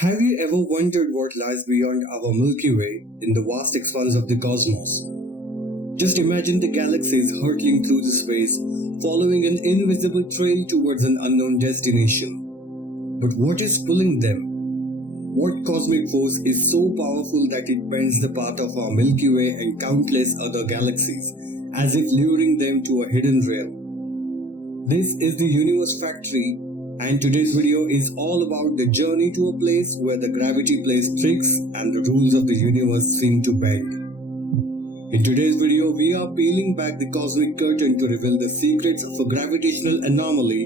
Have you ever wondered what lies beyond our Milky Way in the vast expanse of the cosmos? Just imagine the galaxies hurtling through the space, following an invisible trail towards an unknown destination. But what is pulling them? What cosmic force is so powerful that it bends the path of our Milky Way and countless other galaxies, as if luring them to a hidden realm? This is the Universe Factory, and today's video is all about the journey to a place where the gravity plays tricks and the rules of the universe seem to bend. In today's video, we are peeling back the cosmic curtain to reveal the secrets of a gravitational anomaly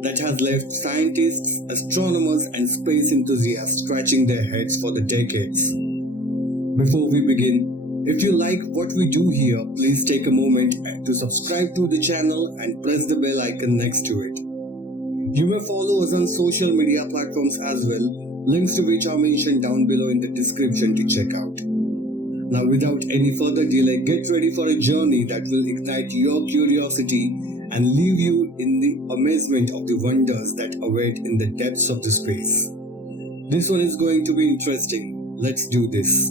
that has left scientists, astronomers, and space enthusiasts scratching their heads for the decades. Before we begin, if you like what we do here, please take a moment to subscribe to the channel and press the bell icon next to it. You may follow us on social media platforms as well, links to which are mentioned down below in the description to check out. Now, without any further delay, get ready for a journey that will ignite your curiosity and leave you in the amazement of the wonders that await in the depths of the space. This one is going to be interesting. Let's do this.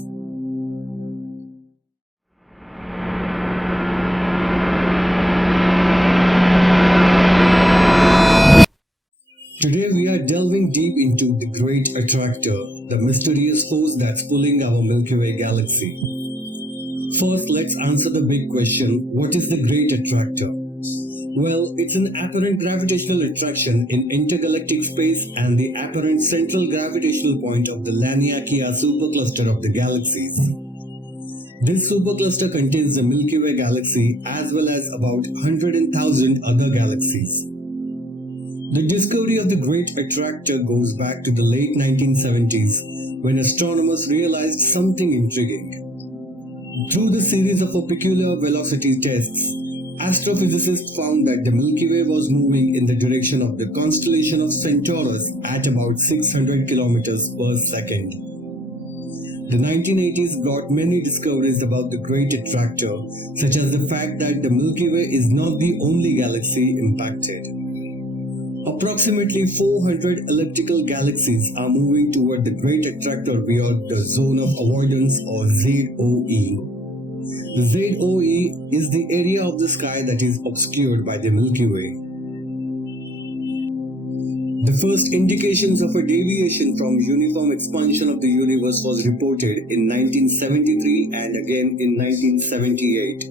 Today we are delving deep into the Great Attractor, the mysterious force that's pulling our Milky Way galaxy. First, let's answer the big question, what is the Great Attractor? Well, it's an apparent gravitational attraction in intergalactic space and the apparent central gravitational point of the Laniakea Supercluster of the galaxies. This supercluster contains the Milky Way galaxy as well as about 100,000 other galaxies. The discovery of the Great Attractor goes back to the late 1970s when astronomers realized something intriguing. Through the series of peculiar velocity tests, astrophysicists found that the Milky Way was moving in the direction of the constellation of Centaurus at about 600 kilometers per second. The 1980s brought many discoveries about the Great Attractor, such as the fact that the Milky Way is not the only galaxy impacted. Approximately 400 elliptical galaxies are moving toward the Great Attractor beyond the zone of avoidance or ZOE. The ZOE is the area of the sky that is obscured by the Milky Way. The first indications of a deviation from uniform expansion of the universe was reported in 1973 and again in 1978.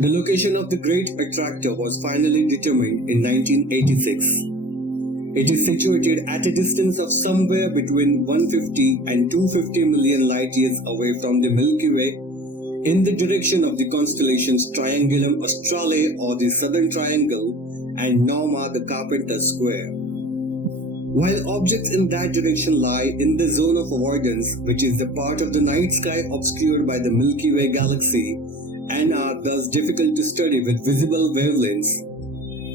The location of the Great Attractor was finally determined in 1986. It is situated at a distance of somewhere between 150 and 250 million light years away from the Milky Way, in the direction of the constellations Triangulum Australe or the Southern Triangle and Norma the Carpenter's Square. While objects in that direction lie in the zone of avoidance, which is the part of the night sky obscured by the Milky Way galaxy, and are thus difficult to study with visible wavelengths,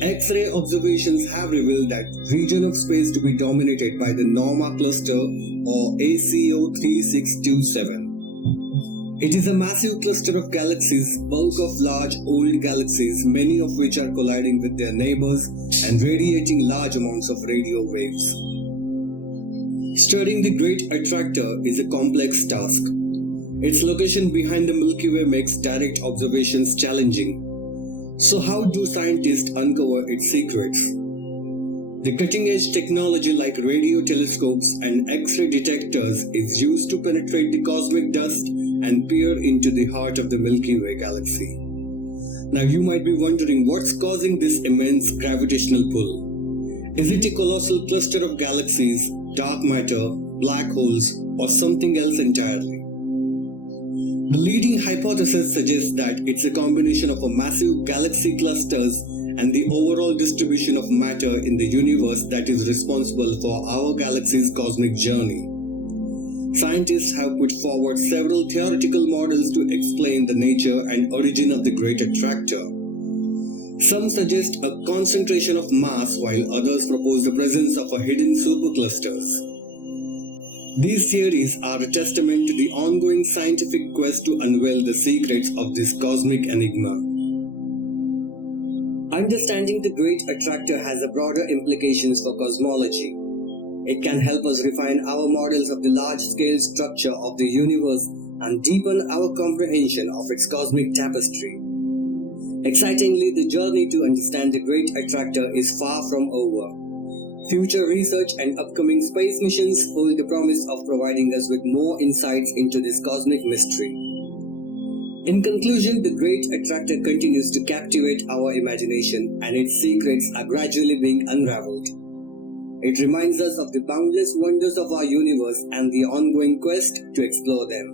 X-ray observations have revealed that region of space to be dominated by the Norma cluster or ACO 3627. It is a massive cluster of galaxies, bulk of large old galaxies, many of which are colliding with their neighbors and radiating large amounts of radio waves. Studying the Great Attractor is a complex task. Its location behind the Milky Way makes direct observations challenging. So how do scientists uncover its secrets? The cutting-edge technology like radio telescopes and X-ray detectors is used to penetrate the cosmic dust and peer into the heart of the Milky Way galaxy. Now you might be wondering what's causing this immense gravitational pull. Is it a colossal cluster of galaxies, dark matter, black holes, or something else entirely? The leading hypothesis suggests that it's a combination of a massive galaxy clusters and the overall distribution of matter in the universe that is responsible for our galaxy's cosmic journey. Scientists have put forward several theoretical models to explain the nature and origin of the Great Attractor. Some suggest a concentration of mass, while others propose the presence of a hidden superclusters. These theories are a testament to the ongoing scientific quest to unveil the secrets of this cosmic enigma. Understanding the Great Attractor has broader implications for cosmology. It can help us refine our models of the large-scale structure of the universe and deepen our comprehension of its cosmic tapestry. Excitingly, the journey to understand the Great Attractor is far from over. Future research and upcoming space missions hold the promise of providing us with more insights into this cosmic mystery. In conclusion, the Great Attractor continues to captivate our imagination, and its secrets are gradually being unraveled. It reminds us of the boundless wonders of our universe and the ongoing quest to explore them.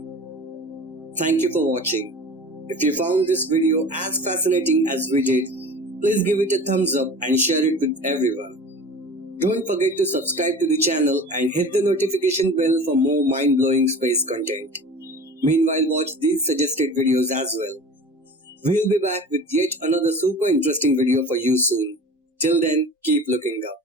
Thank you for watching. If you found this video as fascinating as we did, please give it a thumbs up and share it with everyone. Don't forget to subscribe to the channel and hit the notification bell for more mind-blowing space content. Meanwhile, watch these suggested videos as well. We'll be back with yet another super interesting video for you soon. Till then, keep looking up.